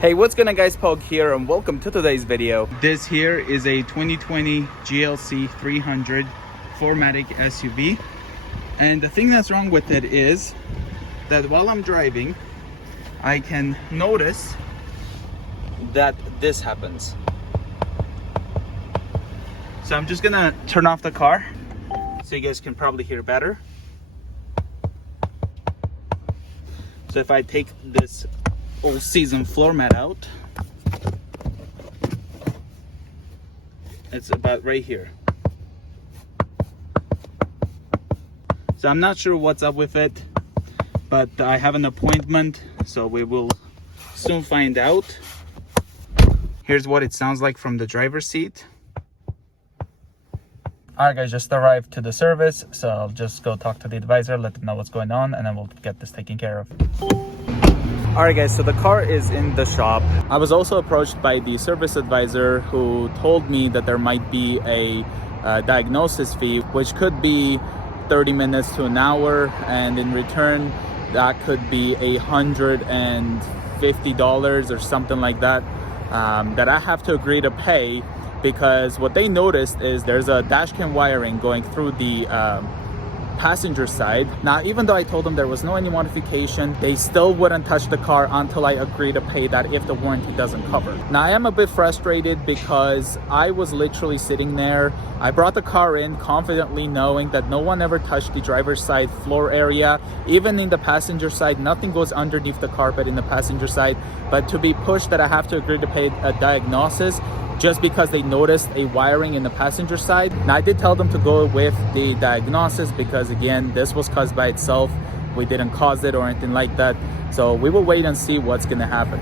Hey, what's going on guys, Pogue here and welcome to today's video. This here is a 2020 GLC300 4MATIC SUV. And the thing that's wrong with it is that while I'm driving, I can notice that this happens. So I'm just gonna turn off the car so you guys can probably hear better. So if I take this old season floor mat out, it's about right here. So I'm not sure what's up with it, but I have an appointment, so we will soon find out. Here's what it sounds like from the driver's seat. Alright guys, just arrived to the service, so I'll just go talk to the advisor, let them know what's going on, and then we'll get this taken care of. Alright guys, so the car is in the shop. I was also approached by the service advisor who told me that there might be a diagnosis fee, which could be 30 minutes to an hour, and in return that could be $150 or something like that, that I have to agree to pay, because what they noticed is there's a dash cam wiring going through the passenger side. Now, even though I told them there was no any modification, they still wouldn't touch the car until I agree to pay that if the warranty doesn't cover. Now, I am a bit frustrated because I was literally sitting there. I brought the car in confidently knowing that no one ever touched the driver's side floor area. Even in the passenger side, nothing goes underneath the carpet in the passenger side. But to be pushed that I have to agree to pay a diagnosis just because they noticed a wiring in the passenger side. Now, I did tell them to go with the diagnosis because, again, this was caused by itself. We didn't cause it or anything like that. So we will wait and see what's gonna happen.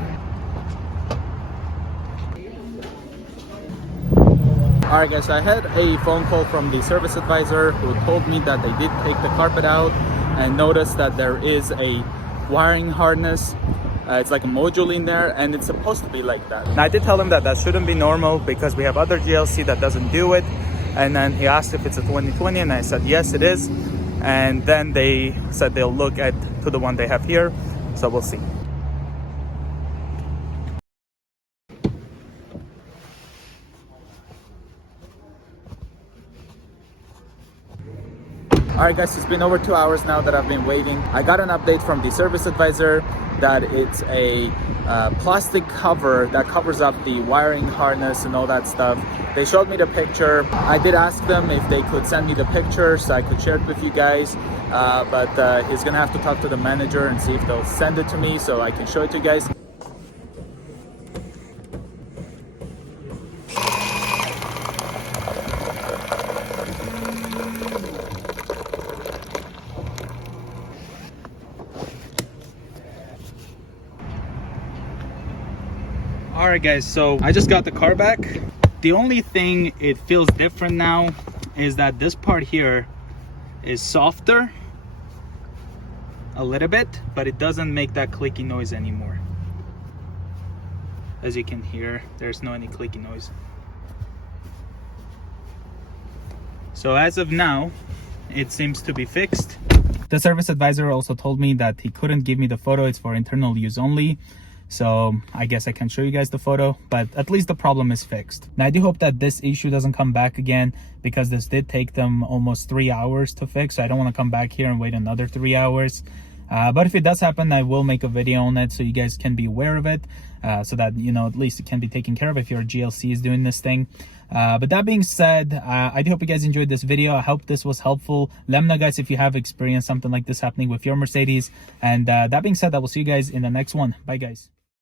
All right, guys, so I had a phone call from the service advisor who told me that they did take the carpet out and noticed that there is a wiring harness. It's like a module in there, and it's supposed to be like that. Now, I did tell him that that shouldn't be normal because we have other GLC that doesn't do it. And then he asked if it's a 2020, and I said yes, it is. And then they said they'll look to the one they have here, so we'll see. Alright guys, it's been over 2 hours now that I've been waiting. I got an update from the service advisor that it's a plastic cover that covers up the wiring harness and all that stuff. They showed me the picture. I did ask them if they could send me the picture so I could share it with you guys, but he's gonna have to talk to the manager and see if they'll send it to me so I can show it to you guys. Alright guys, so I just got the car back. The only thing it feels different now is that this part here is softer a little bit, but it doesn't make that clicky noise anymore. As you can hear, there's no any clicky noise. So as of now, it seems to be fixed. The service advisor also told me that he couldn't give me the photo, it's for internal use only. So I guess I can show you guys the photo, but at least the problem is fixed. Now, I do hope that this issue doesn't come back again, because this did take them almost 3 hours to fix. So I don't want to come back here and wait another 3 hours. But if it does happen, I will make a video on it so you guys can be aware of it, so that, you know, at least it can be taken care of if your GLC is doing this thing. But that being said, I do hope you guys enjoyed this video. I hope this was helpful. Let me know, guys, if you have experienced something like this happening with your Mercedes. And that being said, I will see you guys in the next one. Bye, guys.